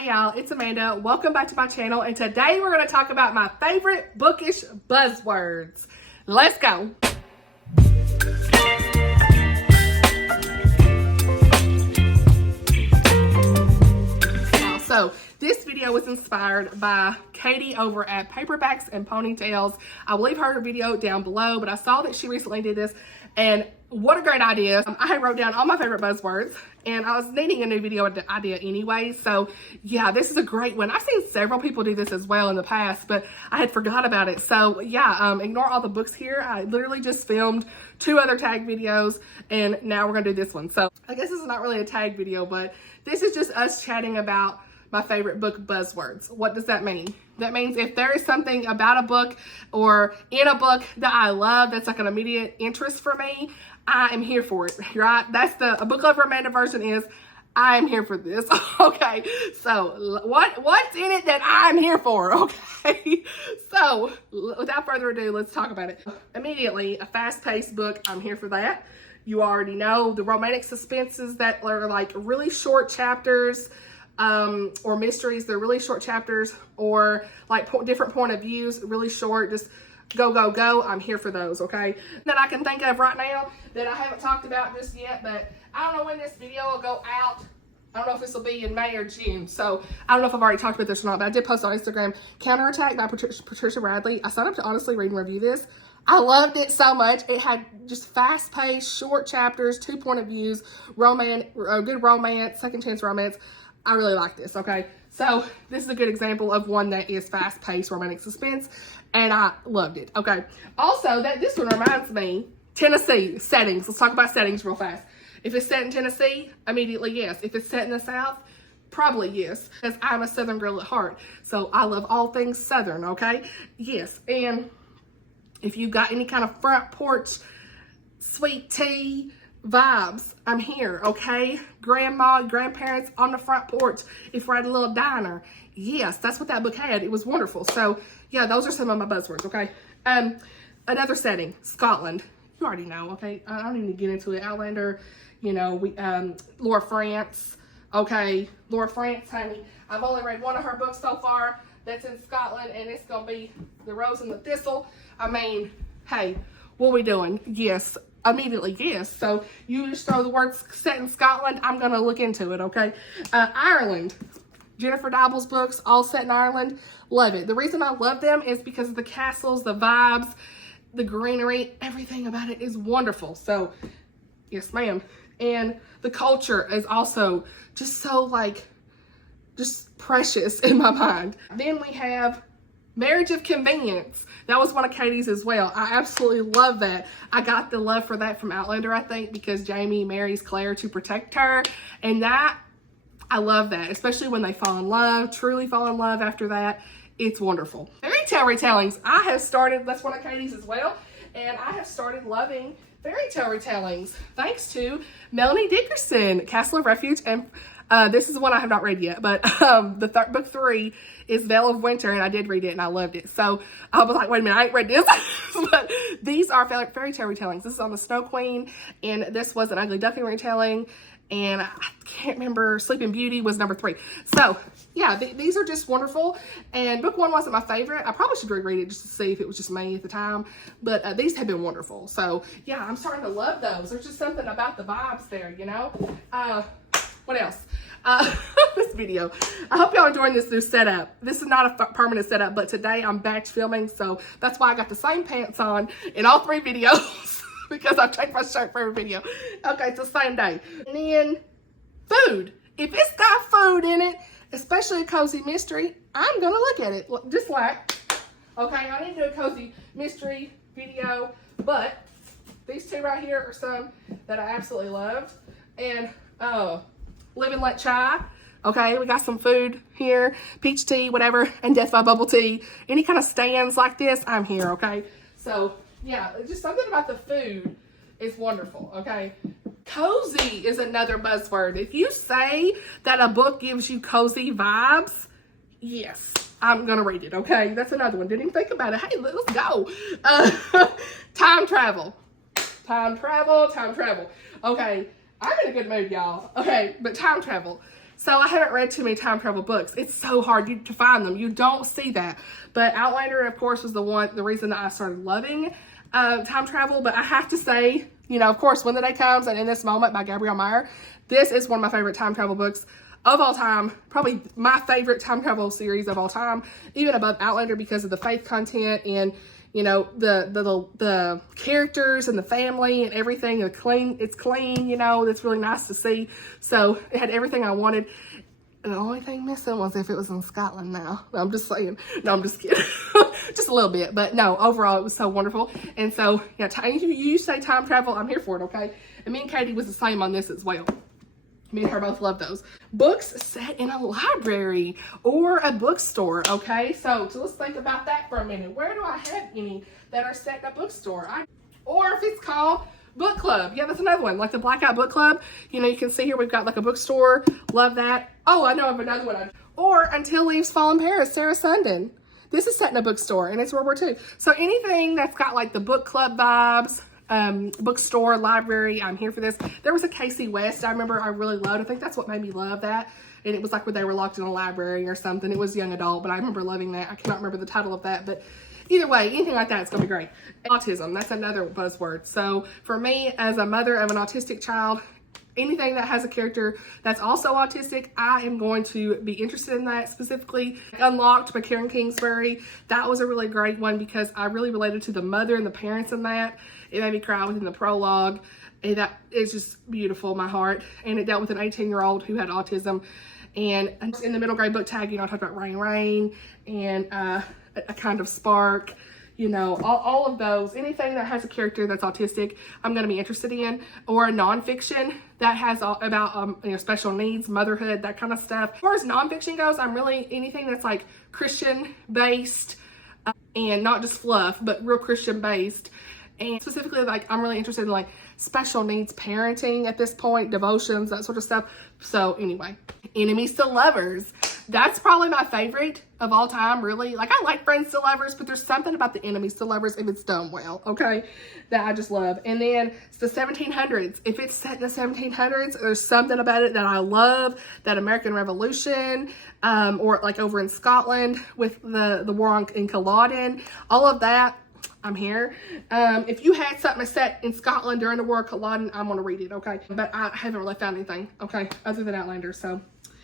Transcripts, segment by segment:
Hey y'all, it's Amanda. Welcome back to my channel, and today we're going to talk about my favorite bookish buzzwords. Let's go. So this video was inspired by Katie over at Paperbacks and Ponytails. I will leave her video down below, but I saw that she recently did this, and what a great idea. I wrote down all my favorite buzzwords, and I was needing a new video idea anyway. So yeah, this is a great one. I've seen several people do this as well in the past, but I had forgot about it. So yeah, ignore all the books here. I literally just filmed 2 other tag videos, and now we're gonna do this one. So I guess this is not really a tag video, but this is just us chatting about my favorite book buzzwords. What does that mean? That means if there is something about a book or in a book that I love that's like an immediate interest for me, I am here for it, right? That's a Book Lover Amanda version is, I am here for this, okay? So what's in it that I'm here for, okay? So without further ado, let's talk about it. Immediately, a fast-paced book, I'm here for that. You already know the romantic suspenses that are like really short chapters, or mysteries, they're really short chapters, or like different point of views, really short, just go, go, go. I'm here for those, okay? That I can think of right now that I haven't talked about just yet, but I don't know when this video will go out. I don't know if this will be in May or June, so I don't know if I've already talked about this or not, but I did post on Instagram, Counterattack by Patricia Radley. I signed up to honestly read and review this. I loved it so much. It had just fast-paced, short chapters, 2 point of views, romance, good romance, second chance romance. I really like this, okay? So this is a good example of one that is fast-paced romantic suspense, and I loved it, okay? Also, this one reminds me, Tennessee, settings. Let's talk about settings real fast. If it's set in Tennessee, immediately yes. If it's set in the South, probably yes, because I'm a Southern girl at heart, so I love all things Southern, okay? Yes, and if you've got any kind of front porch, sweet tea, vibes, I'm here, okay? Grandma, grandparents on the front porch, if we're at a little diner. Yes, that's what that book had. It was wonderful. So yeah, those are some of my buzzwords, okay? Another setting, Scotland. You already know, okay? I don't even need to get into it. Outlander, you know, Laura France, okay? Laura France, honey. I've only read one of her books so far that's in Scotland, and it's gonna be The Rose and the Thistle. I mean, hey, what we doing? Yes. Immediately, yes. So you just throw the words set in Scotland, I'm gonna look into it, okay? Ireland, Jennifer Diebel's books, all set in Ireland. Love it. The reason I love them is because of the castles, the vibes, the greenery, everything about it is wonderful. So yes, ma'am. And the culture is also just so like, just precious in my mind. Then we have Marriage of Convenience. That was one of Katie's as well. I absolutely love that. I got the love for that from Outlander, I think, because Jamie marries Claire to protect her. And that, I love that, especially when they fall in love, truly fall in love after that. It's wonderful. Fairy tale retellings. I have started, that's one of Katie's as well, and I have started loving fairy tale retellings thanks to Melanie Dickerson, Castle of Refuge, and this is one I have not read yet, but book 3 is Veil of Winter, and I did read it, and I loved it. So I was like, wait a minute, I ain't read this. But these are fairy tale retellings. This is on the Snow Queen, and this was an Ugly Duckling retelling, and I can't remember, Sleeping Beauty was number 3. So yeah, these are just wonderful, and book 1 wasn't my favorite. I probably should reread it just to see if it was just me at the time, but these have been wonderful. So yeah, I'm starting to love those. There's just something about the vibes there, you know? What else? This video. I hope y'all enjoying this new setup. This is not a permanent setup, but today I'm batch filming, so that's why I got the same pants on in all 3 videos because I changed my shirt for every video. Okay, it's the same day. And then food. If it's got food in it, especially a cozy mystery, I'm gonna look at it. Just like, okay, I need to do a cozy mystery video, but these 2 right here are some that I absolutely loved. And Live and Let Chai. Okay, we got some food here, peach tea, whatever, and Death by Bubble Tea. Any kind of stands like this, I'm here, okay? So, yeah, just something about the food is wonderful, okay? Cozy is another buzzword. If you say that a book gives you cozy vibes, yes, I'm gonna read it, okay? That's another one. Didn't even think about it. Hey, let's go. Time travel. Time travel. Okay. I'm in a good mood, y'all. Okay, but time travel. So I haven't read too many time travel books. It's so hard to find them. You don't see that. But Outlander, of course, was the reason that I started loving time travel. But I have to say, you know, of course, When the Day Comes and In This Moment by Gabrielle Meyer, this is one of my favorite time travel books of all time. Probably my favorite time travel series of all time, even above Outlander, because of the faith content and, you know, the characters and the family and everything. It's clean, you know, it's really nice to see. So it had everything I wanted. And the only thing missing was if it was in Scotland now. No, I'm just saying. No, I'm just kidding. Just a little bit. But no, overall, it was so wonderful. And so, yeah, you say time travel, I'm here for it, okay? And me and Katie was the same on this as well. Me and her both love those. Books set in a library or a bookstore, okay? So let's think about that for a minute. Where do I have any that are set in a bookstore? Or if it's called book club. Yeah, that's another one. Like the Blackout Book Club. You know, you can see here we've got like a bookstore. Love that. Oh, I know of another one. Or Until Leaves Fall in Paris, Sarah Sundin. This is set in a bookstore and it's World War II. So anything that's got like the book club vibes, bookstore, library, I'm here for this. There was a Casey West I remember I really loved. I think that's what made me love that. And it was like where they were locked in a library or something. It was young adult, but I remember loving that. I cannot remember the title of that, but either way, anything like that, it's gonna be great. Autism, that's another buzzword. So for me, as a mother of an autistic child, anything that has a character that's also autistic, I am going to be interested in that. Specifically, Unlocked by Karen Kingsbury. That was a really great one because I really related to the mother and the parents in that. It made me cry within the prologue. And that is just beautiful, my heart. And it dealt with an 18-year-old who had autism. And in the middle grade book tag, you know, I talked about Rain and A Kind of Spark. You know, all of those, anything that has a character that's autistic, I'm going to be interested in. Or a nonfiction that has about, you know, special needs, motherhood, that kind of stuff. As far as nonfiction goes, I'm really anything that's like Christian-based and not just fluff, but real Christian-based. And specifically, like, I'm really interested in like special needs parenting at this point, devotions, that sort of stuff. So anyway, Enemies to Lovers. That's probably my favorite of all time, really. Like, I like Friends to Lovers, but there's something about the Enemies to Lovers, if it's done well, okay, that I just love. And then it's the 1700s. If it's set in the 1700s, there's something about it that I love. That American Revolution, or like over in Scotland with the war in Culloden, all of that. I'm here. If you had something set in Scotland during the war of Culloden, I'm going to read it, okay? But I haven't really found anything, okay, other than Outlander, so.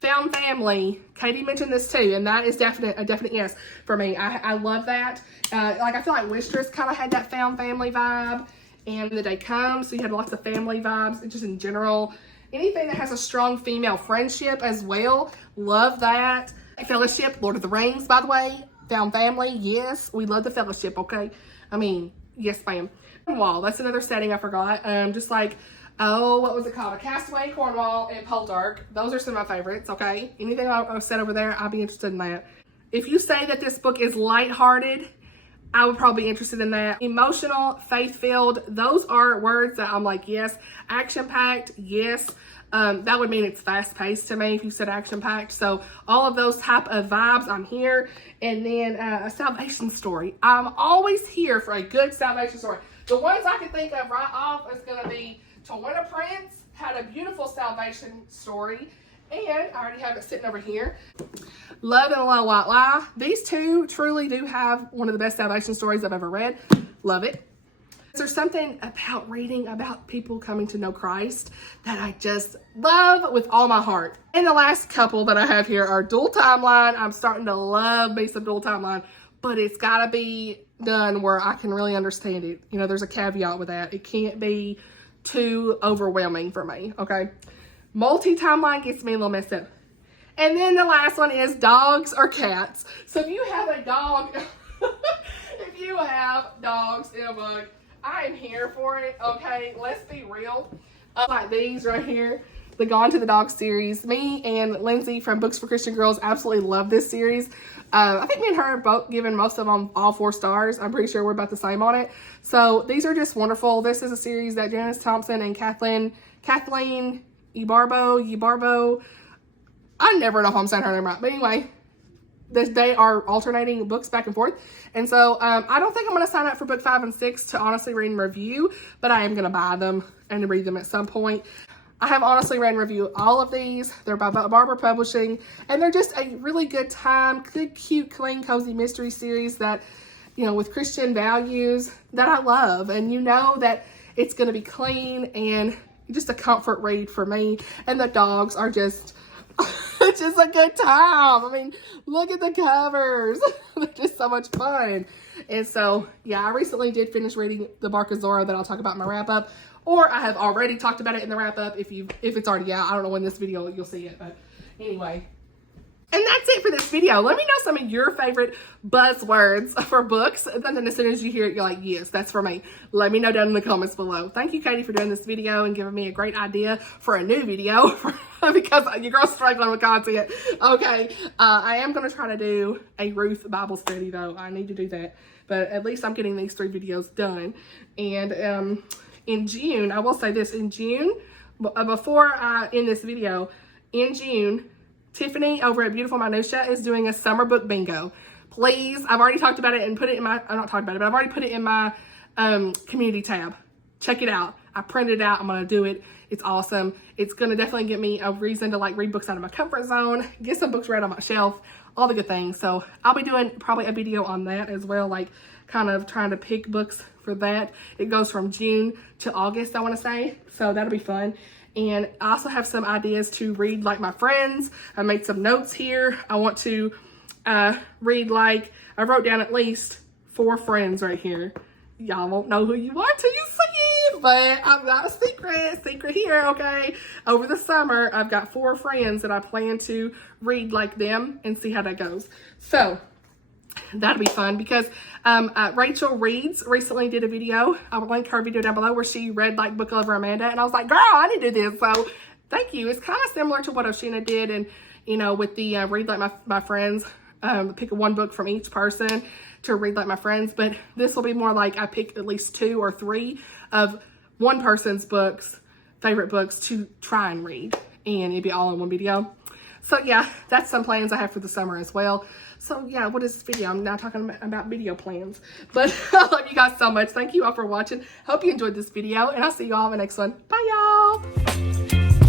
Found family. Katie mentioned this too, and that is a definite yes for me. I love that. Like, I feel like Wistress kind of had that found family vibe, and The Day Comes, so you had lots of family vibes, and just in general. Anything that has a strong female friendship as well, love that. Fellowship, Lord of the Rings, by the way. Found family, yes, we love the Fellowship, okay? I mean, yes, ma'am. Cornwall, that's another setting I forgot. Just like, oh, what was it called? A Castaway, Cornwall, and Poldark. Those are some of my favorites, okay? Anything I said over there, I'll be interested in that. If you say that this book is lighthearted, I would probably be interested in that. Emotional, faith-filled, those are words that I'm like, yes. Action-packed, yes. That would mean it's fast-paced to me if you said action-packed. So all of those type of vibes, I'm here. And then a salvation story. I'm always here for a good salvation story. The ones I can think of right off is going to be To Win a Prince, had a beautiful salvation story. And I already have it sitting over here. Love and a Little White Lie. These two truly do have one of the best salvation stories I've ever read. Love it. There's something about reading about people coming to know Christ that I just love with all my heart. And the last couple that I have here are Dual Timeline. I'm starting to love me some Dual Timeline, but it's got to be done where I can really understand it. You know, there's a caveat with that. It can't be too overwhelming for me, okay? Multi-timeline gets me a little messed up. And then the last one is Dogs or Cats. So if you have a dog, if you have dogs in a book, I am here for it, okay? Let's be real. Like these right here, the Gone to the Dog series. Me and Lindsay from Books for Christian Girls absolutely love this series. I think me and her are both given most of them all 4 stars. I'm pretty sure we're about the same on it. So these are just wonderful. This is a series that Janice Thompson and Kathleen Ybarbo, I never know if I'm saying her name right, but anyway, they are alternating books back and forth. And so I don't think I'm going to sign up for book 5 and 6 to honestly read and review, but I am going to buy them and read them at some point. I have honestly read and reviewed all of these. They're by Barber Publishing, and they're just a really good time, good, cute, clean, cozy mystery series that, you know, with Christian values that I love. And you know that it's going to be clean and just a comfort read for me. And the dogs are just, it's just a good time. I mean, look at the covers. They're just so much fun. And so, yeah, I recently did finish reading The Bark of Zorro that I'll talk about in my wrap-up. Or I have already talked about it in the wrap-up if it's already out. I don't know when this video you'll see it, but anyway. And that's it for this video. Let me know some of your favorite buzzwords for books. And then as soon as you hear it, you're like, yes, that's for me. Let me know down in the comments below. Thank you, Katie, for doing this video and giving me a great idea for a new video because your girl's struggling with content. Okay, I am going to try to do a Ruth Bible study, though. I need to do that. But at least I'm getting these 3 videos done. And in June, I will say this, in June, before I end this video, in June, Tiffany over at Beautiful Minutia is doing a summer book bingo. Please, I've already talked about it and put it in my, I'm not talking about it, but I've already put it in my community tab. Check it out. I printed it out. I'm going to do it. It's awesome. It's going to definitely give me a reason to like read books out of my comfort zone, get some books read on my shelf, all the good things. So I'll be doing probably a video on that as well, like kind of trying to pick books for that. It goes from June to August, I want to say. So that'll be fun. And I also have some ideas to read like my friends. I made some notes here. I want to read like, I wrote down at least 4 friends right here. Y'all won't know who you are till you see it, but I've got a secret here, okay? Over the summer, I've got 4 friends that I plan to read like them and see how that goes. So that'll be fun because Rachel Reads recently did a video. I will link her video down below where she read like Book Lover Amanda, and I was like, girl, I need to do this. So thank you. It's kind of similar to what Oshina did, and you know, with the read like my friends, pick 1 book from each person to read like my friends, but this will be more like I pick at least 2 or 3 of one person's books, favorite books to try and read, and it'd be all in one video. So yeah, that's some plans I have for the summer as well. So yeah, what is this video? I'm now talking about video plans. But I love you guys so much. Thank you all for watching. Hope you enjoyed this video, and I'll see you all in the next one. Bye, y'all.